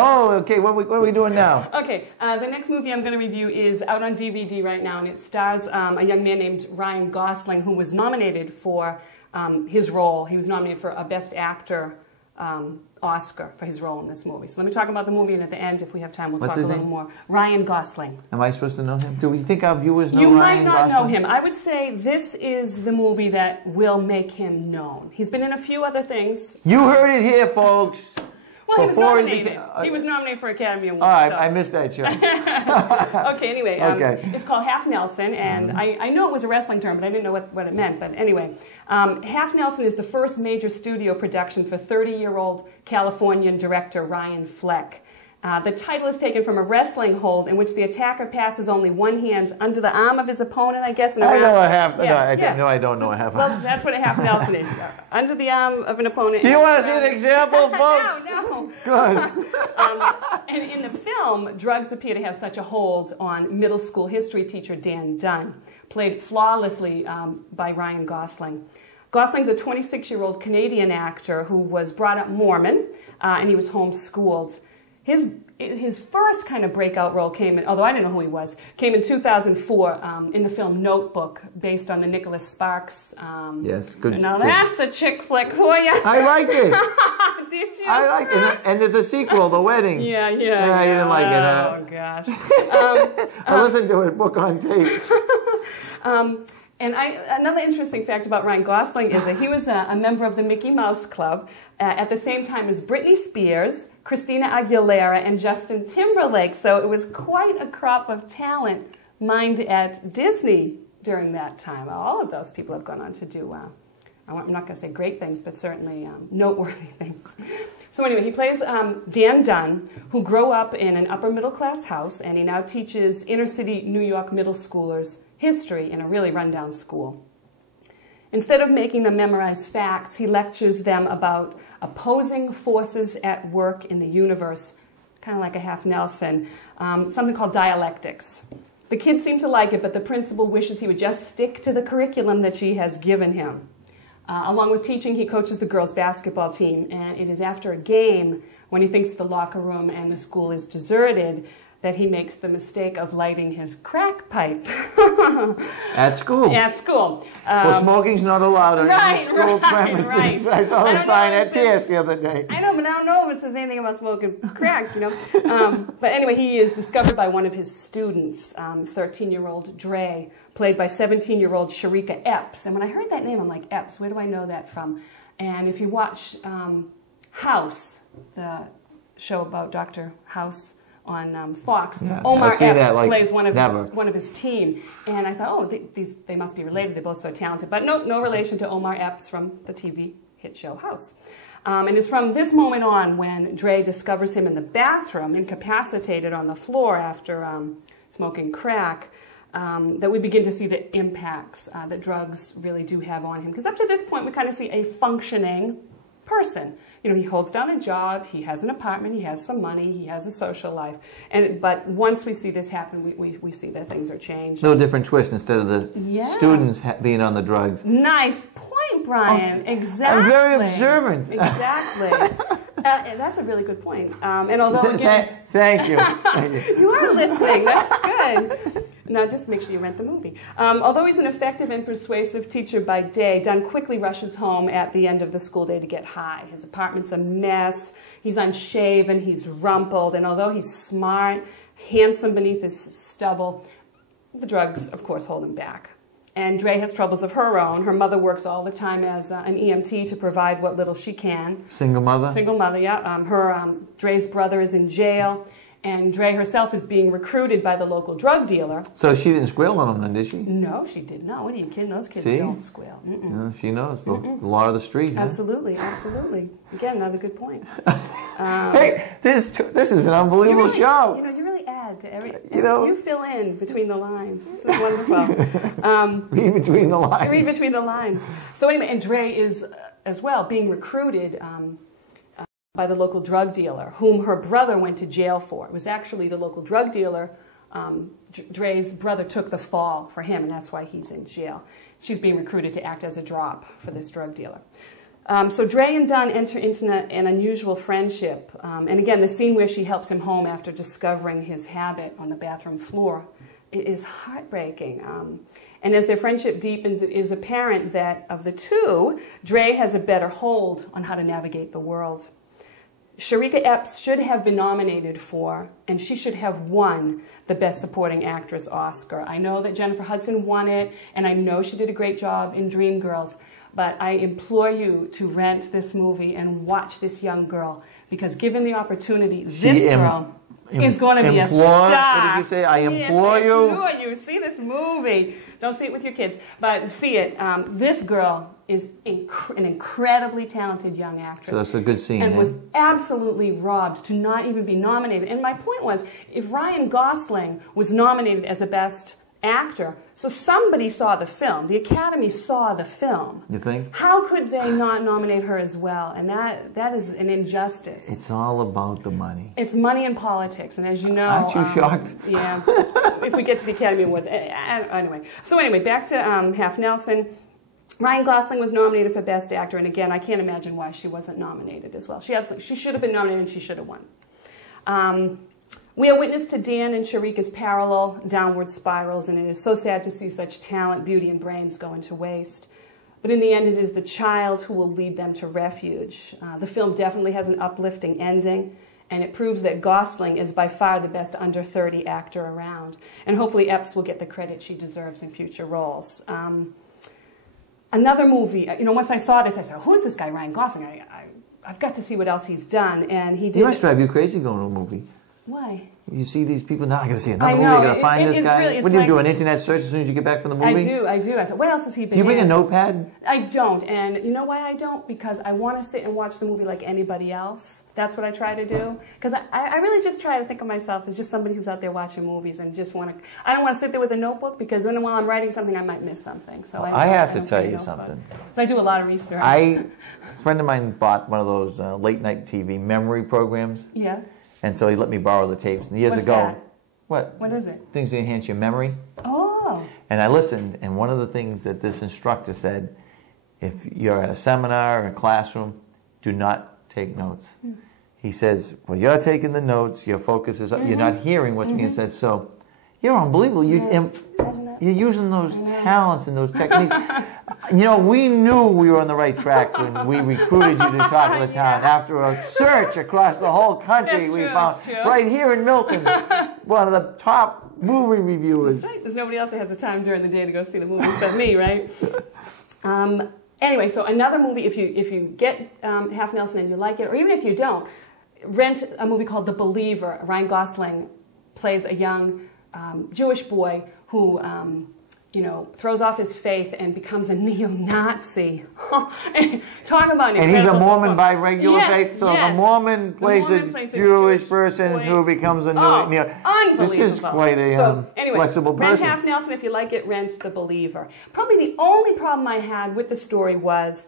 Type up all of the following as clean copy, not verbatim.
Oh, okay. What are we doing now? Okay, the next movie I'm going to review is out on DVD right now, and it stars a young man named Ryan Gosling, who was nominated for his role. He was nominated for a Best Actor Oscar for his role in this movie. So let me talk about the movie, and at the end, if we have time, we'll talk a little more. Ryan Gosling. Am I supposed to know him? Do we think our viewers know Ryan Gosling? Ryan You might not Gosling? know him. I would say this is the movie that will make him known. He's been in a few other things. You heard it here, folks. Well, he was nominated. He was nominated for Academy Award. All right, so. I missed that show. Okay, anyway, it's called Half Nelson, and I knew it was a wrestling term, but I didn't know what it meant. But anyway, Half Nelson is the first major studio production for 30-year-old Californian director Ryan Fleck. The title is taken from a wrestling hold in which the attacker passes only one hand under the arm of his opponent, I guess. And I around. know a half. Yeah, No, I don't know a half. Well, that's what a Half Nelson is. Under the arm of an opponent. Do you want to see an example, folks? No. Good. And in the film, drugs appear to have such a hold on middle school history teacher Dan Dunn, played flawlessly by Ryan Gosling. Gosling's a 26-year-old Canadian actor who was brought up Mormon, and he was homeschooled. His first kind of breakout role came in, although I didn't know who he was, came in 2004 in the film Notebook, based on the Nicholas Sparks. Yes, good. Now that's a chick flick for you. I liked it. Did you? I liked it. And there's a sequel, The Wedding. Yeah. You didn't like it, huh? Oh, gosh. I listened to it, book on tape. And another interesting fact about Ryan Gosling is that he was a member of the Mickey Mouse Club at the same time as Britney Spears, Christina Aguilera, and Justin Timberlake. So it was quite a crop of talent mined at Disney during that time. All of those people have gone on to do, I'm not going to say great things, but certainly noteworthy things. So anyway, he plays Dan Dunn, who grew up in an upper middle class house, and he now teaches inner city New York middle schoolers history in a really rundown school. Instead of making them memorize facts, he lectures them about opposing forces at work in the universe, kind of like a Half Nelson, something called dialectics. The kids seem to like it, but the principal wishes he would just stick to the curriculum that she has given him. Along with teaching, he coaches the girls' basketball team, and it is after a game, when he thinks the locker room and the school is deserted, that he makes the mistake of lighting his crack pipe. At school? At school. Well, smoking's not allowed on any school premises. Right. I saw the sign at PS the other day. I know, but I don't know if it says anything about smoking crack, you know. But anyway, he is discovered by one of his students, 13-year-old Dre, played by 17-year-old Sharika Epps. And when I heard that name, I'm like, Epps, where do I know that from? And if you watch House, the show about Dr. House, on Fox, Omar Epps plays one of his team, and I thought, oh, they must be related. They're both so talented, but no relation to Omar Epps from the TV hit show House. And it's from this moment on, when Dre discovers him in the bathroom, incapacitated on the floor after smoking crack, that we begin to see the impacts that drugs really do have on him. Because up to this point, we kind of see a functioning person. You know, he holds down a job, he has an apartment, he has some money, he has a social life. But once we see this happen, we see that things are changed. No different twist instead of the students being on the drugs. Nice point, Brian. Exactly. I'm very observant. Exactly. That's a really good point. And although again, thank you. You are listening. That's good. Now, just make sure you rent the movie. Although he's an effective and persuasive teacher by day, Dunn quickly rushes home at the end of the school day to get high. His apartment's a mess. He's unshaven. He's rumpled. And although he's smart, handsome beneath his stubble, the drugs, of course, hold him back. And Dre has troubles of her own. Her mother works all the time as an EMT to provide what little she can. Single mother? Single mother, yeah. Dre's brother is in jail. And Dre herself is being recruited by the local drug dealer. So she didn't squeal on him then, did she? No, she did not. What are you kidding? Those kids don't squeal. No, she knows the law of the street. Huh? Absolutely, absolutely. Again, another good point. Hey, this is an unbelievable show. You know, you really add to every. You fill in between the lines. This is wonderful. Read between the lines. Read between the lines. So anyway, and Dre is as well being recruited by the local drug dealer, whom her brother went to jail for. It was actually the local drug dealer. Dre's brother took the fall for him, and that's why he's in jail. She's being recruited to act as a drop for this drug dealer. So Dre and Dunn enter into an unusual friendship. And again, the scene where she helps him home after discovering his habit on the bathroom floor is heartbreaking. And as their friendship deepens, it is apparent that of the two, Dre has a better hold on how to navigate the world. Sharika Epps should have been nominated for, and she should have won, the Best Supporting Actress Oscar. I know that Jennifer Hudson won it, and I know she did a great job in Dreamgirls, but I implore you to rent this movie and watch this young girl, because given the opportunity, this girl is going to be a star. What did you say? I implore you? I implore you. See this movie. Don't see it with your kids, but see it. This girl is an incredibly talented young actress. So that's a good scene. And was absolutely robbed to not even be nominated. And my point was, if Ryan Gosling was nominated as a Best Actor, so somebody saw the film. The Academy saw the film. You think? How could they not nominate her as well? And that is an injustice. It's all about the money. It's money and politics, and as you know... Aren't you shocked? Yeah. If we get to the Academy Awards. Anyway. So anyway, back to Half Nelson. Ryan Gosling was nominated for Best Actor, and again, I can't imagine why she wasn't nominated as well. She should have been nominated, and she should have won. We are witness to Dan and Sharika's parallel downward spirals, and it is so sad to see such talent, beauty, and brains go into waste. But in the end, it is the child who will lead them to refuge. The film definitely has an uplifting ending, and it proves that Gosling is by far the best under 30 actor around. And hopefully Epps will get the credit she deserves in future roles. Another movie, once I saw this, I said, who's this guy, Ryan Gosling? I've got to see what else he's done. And he did. It must drive you crazy going to a movie. Why? You see these people, now I got to see another movie, know. I got to find this guy. Really, what do you do, an internet search as soon as you get back from the movie? I do. I said, what else has he been in? Do you bring a notepad? I don't, and you know why I don't? Because I want to sit and watch the movie like anybody else. That's what I try to do. Because I really just try to think of myself as just somebody who's out there watching movies and just want to... I don't want to sit there with a notebook, because then while I'm writing something, I might miss something. So I have to tell you something. But I do a lot of research. A friend of mine bought one of those late-night TV memory programs. Yeah. And so he let me borrow the tapes. And years What's ago... that? What is it? Things that enhance your memory. Oh. And I listened, and one of the things that this instructor said, if you're at a seminar or a classroom, do not take notes. He says, well, you're taking the notes, your focus is, you're not hearing what's being said, so you're unbelievable. You're using those talents and those techniques. We knew we were on the right track when we recruited you to talk to the town. After a search across the whole country, we found right here in Milton, one of the top movie reviewers. That's right. There's nobody else that has the time during the day to go see the movies but me, right? Anyway, so another movie, if you get Half Nelson and you like it, or even if you don't, rent a movie called The Believer. Ryan Gosling plays a young Jewish boy who throws off his faith and becomes a neo-Nazi. Talk about and he's a Mormon by regular faith, so the Mormon plays a Jewish person who becomes a unbelievable. This is quite a flexible person. Rent Half Nelson. If you like it, rent The Believer. Probably the only problem I had with the story was,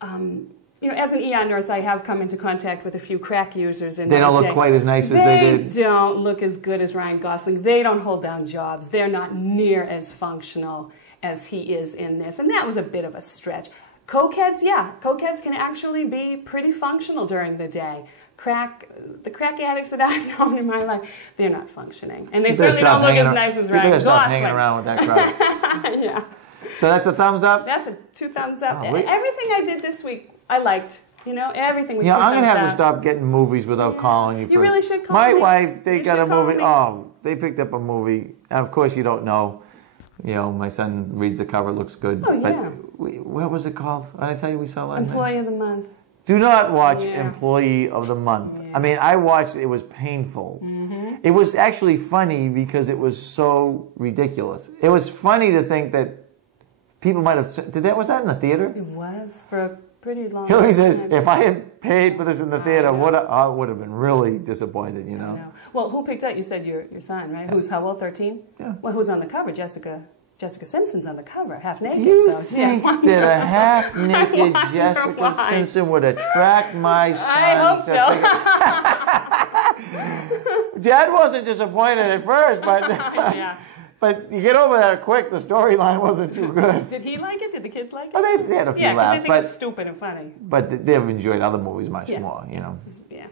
as an ER nurse, I have come into contact with a few crack users. They don't look quite as nice as they did. They don't look as good as Ryan Gosling. They don't hold down jobs. They're not near as functional as he is in this. And that was a bit of a stretch. Cokeheads, cokeheads can actually be pretty functional during the day. The crack addicts that I've known in my life, they're not functioning. And they certainly don't look as nice as Ryan Gosling. Stop hanging around with that crowd. Yeah. So that's a thumbs up? That's a 2 thumbs up. Everything I did this week, I liked. Everything was 2 thumbs up. I'm going to have to stop getting movies without calling you first. You really should call me. My wife, they got a movie. Oh, they picked up a movie. Of course, you don't know. My son reads the cover, it looks good. Oh, yeah. But what was it called? Did I tell you we saw last night? Employee of the Month. Do not watch Employee of the Month. Yeah. I mean, I watched it. It was painful. It was actually funny because it was so ridiculous. It was funny to think that people might have... Was that in the theater? It was for a pretty long Hillary time. says, if I had paid for this in the theater, I would have been really disappointed, I know. Well, who picked up? You said your son, right? Who's how old, 13? Yeah. Well, who's on the cover? Jessica Simpson's on the cover, half naked. Do you think that a half-naked Jessica Simpson would attract my son? I hope so. Dad wasn't disappointed at first, but... But you get over that quick. The storyline wasn't too good. Did he like it? Did the kids like it? Oh, they had a few Yeah, laughs, because they think it's stupid and funny. but they've enjoyed other movies much more. You know. Yeah.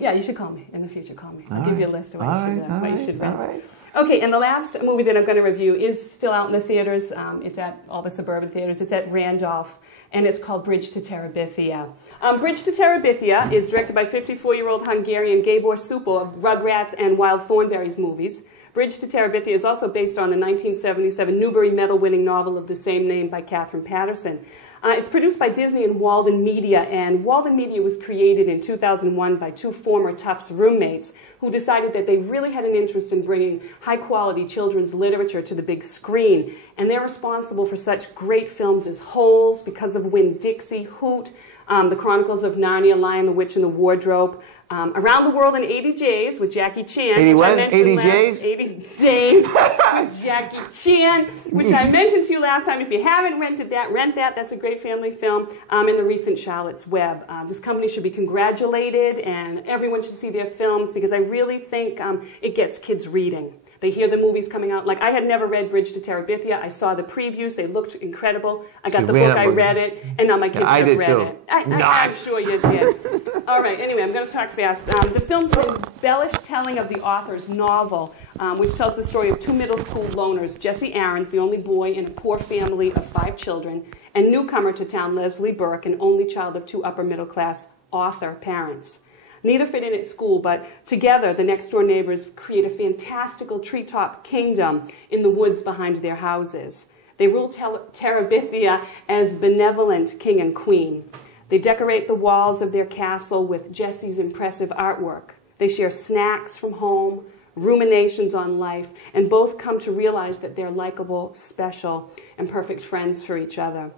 Yeah, you should call me in the future. Call me. I'll give you a list of what you should rent. Right. Okay, and the last movie that I'm going to review is still out in the theaters. It's at all the suburban theaters. It's at Randolph, and it's called Bridge to Terabithia. Bridge to Terabithia is directed by 54-year-old Hungarian Gabor Supel of Rugrats and Wild Thornberrys movies. Bridge to Terabithia is also based on the 1977 Newbery Medal-winning novel of the same name by Catherine Patterson. It's produced by Disney and Walden Media, and Walden Media was created in 2001 by two former Tufts roommates who decided that they really had an interest in bringing high-quality children's literature to the big screen. And they're responsible for such great films as Holes, Because of Winn-Dixie, Hoot, The Chronicles of Narnia, Lion, the Witch, and the Wardrobe, Around the World in 80 Days with Jackie Chan. 80 which what? I mentioned 80 last, Days? 80 Days with Jackie Chan, which I mentioned to you last time. If you haven't rented that, rent that. That's a great family film. And the recent Charlotte's Web. This company should be congratulated, and everyone should see their films because I really think it gets kids reading. They hear the movies coming out. Like, I had never read Bridge to Terabithia. I saw the previews. They looked incredible. I got the book. I read it. And now my kids have read it. I'm sure you did. All right. Anyway, I'm going to talk fast. The film's an embellished telling of the author's novel, which tells the story of two middle school loners, Jesse Aarons, the only boy in a poor family of 5 children, and newcomer to town, Leslie Burke, an only child of 2 upper-middle-class author parents. Neither fit in at school, but together the next-door neighbors create a fantastical treetop kingdom in the woods behind their houses. They rule Terabithia as benevolent king and queen. They decorate the walls of their castle with Jesse's impressive artwork. They share snacks from home, ruminations on life, and both come to realize that they're likable, special, and perfect friends for each other.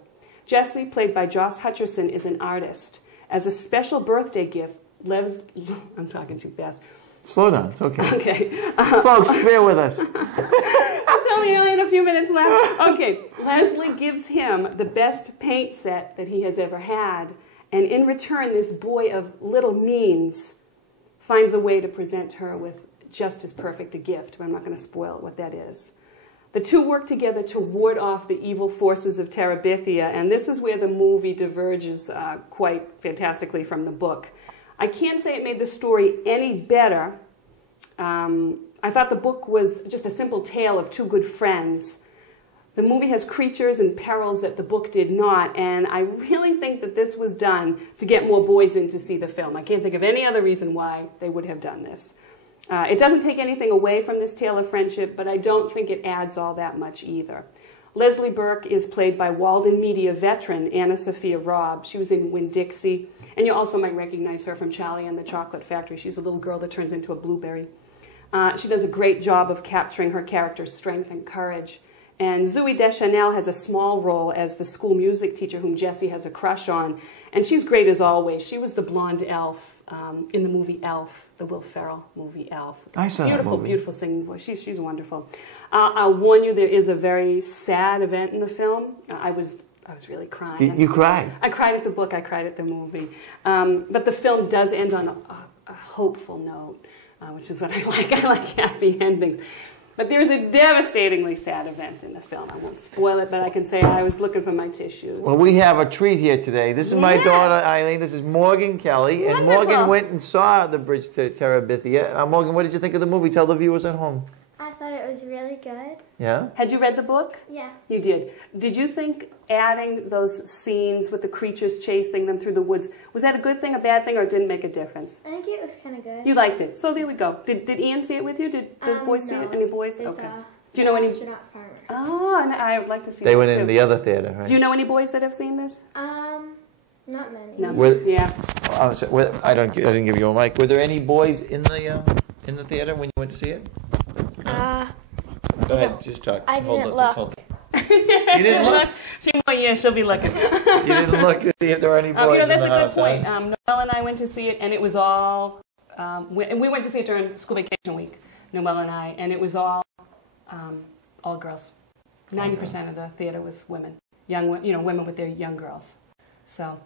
Jesse, played by Joss Hutcherson, is an artist. As a special birthday gift, I'm talking too fast. Slow down. It's okay. Okay. Folks, bear with us. I'm telling you, I had a few minutes left. Okay. Leslie gives him the best paint set that he has ever had. And in return, this boy of little means finds a way to present her with just as perfect a gift. But I'm not going to spoil what that is. The two work together to ward off the evil forces of Terabithia. And this is where the movie diverges quite fantastically from the book. I can't say it made the story any better. I thought the book was just a simple tale of two good friends. The movie has creatures and perils that the book did not, and I really think that this was done to get more boys in to see the film. I can't think of any other reason why they would have done this. It doesn't take anything away from this tale of friendship, but I don't think it adds all that much either. Leslie Burke is played by Walden Media veteran Anna Sophia Robb. She was in Winn-Dixie, and you also might recognize her from Charlie and the Chocolate Factory. She's a little girl that turns into a blueberry. She does a great job of capturing her character's strength and courage. And Zooey Deschanel has a small role as the school music teacher whom Jesse has a crush on. And she's great as always. She was the blonde elf in the movie Elf, the Will Ferrell movie Elf. I saw beautiful, that movie. beautiful singing voice. She's wonderful. I'll warn you, there is a very sad event in the film. I was really crying. You cried? I cried at the book. I cried at the movie. But the film does end on a hopeful note, which is what I like. I like happy endings. But there's a devastatingly sad event in the film. I won't spoil it, but I can say I was looking for my tissues. Well, we have a treat here today. This is my daughter, Eileen. This is Morgan Kelley. Wonderful. And Morgan went and saw The Bridge to Terabithia. Morgan, what did you think of the movie? Tell the viewers at home. I thought it was really good. Yeah? Had you read the book? Yeah. You did. Did you think adding those scenes with the creatures chasing them through the woods, was that a good thing, a bad thing, or it didn't make a difference? I think it was kind of good. You liked it. So there we go. Did Ian see it with you? Did the boys see it? Any boys? There's Okay. a Do you know any? astronaut farmer. Oh, and I would like to see They that went too. in the other theater, right? Do you know any boys that have seen this? Not many. No. Yeah. I didn't give you a mic. Were there any boys in the theater when you went to see it? Go ahead, just talk. I didn't look. You didn't look? A few more years, she'll be looking. You didn't look to see if there were any boys in that's the house, a good point. huh? Noelle and I went to see it, and it was all. We went to see it during school vacation week. Noelle and I, and it was all girls. 90% of the theater was women, women with their young girls. So.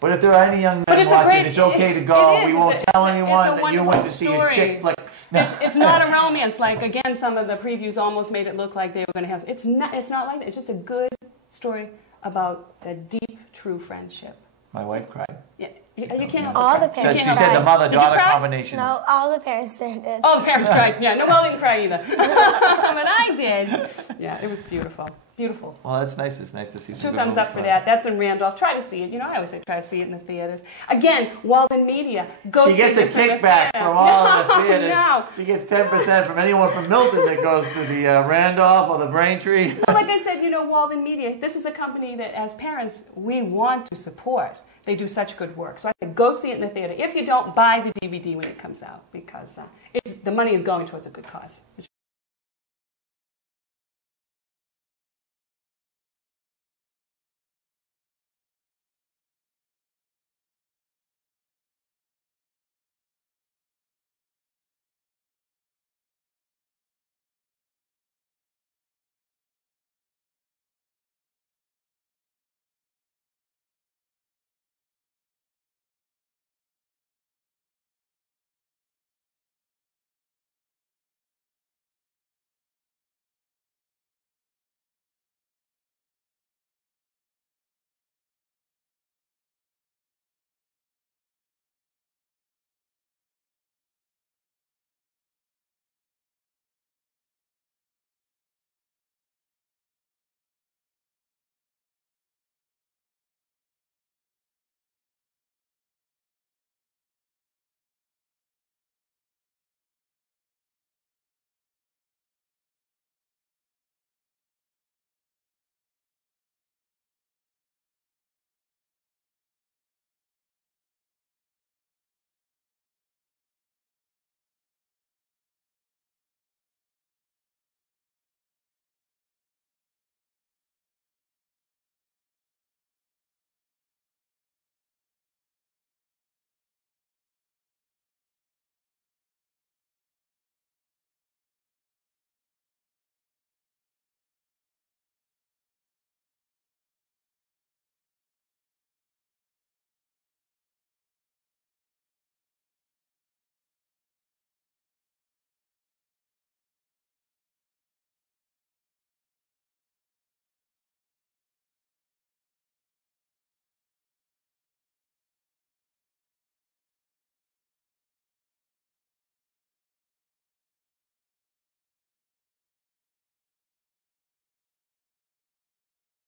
But if there are any young men watching, it's okay to go. We won't tell anyone that you went to see a chick flick. It's not a romance. Like, again, some of the previews almost made it look like they were going to have... It's not like that. It's just a good story about a deep, true friendship. My wife cried. Yeah. You can't... All the parents She said the mother-daughter cry? combination. No, all the parents there did. Oh, the parents cried. Yeah, no, I didn't cry either. But I did. Yeah, it was beautiful. Beautiful. Well, that's nice. It's nice to see some 2 good thumbs movies up for come that. That's in Randolph. Try to see it. You know, I always say try to see it in the theaters. Again, Walden Media. Go She see gets a this in the kickback theater. from all the theaters. No. She gets 10% from anyone from Milton that goes to the Randolph or the Braintree. Well, like I said, you know, Walden Media, this is a company that as parents, we want to support. They do such good work. So I say go see it in the theater. If you don't, buy the DVD when it comes out because the money is going towards a good cause.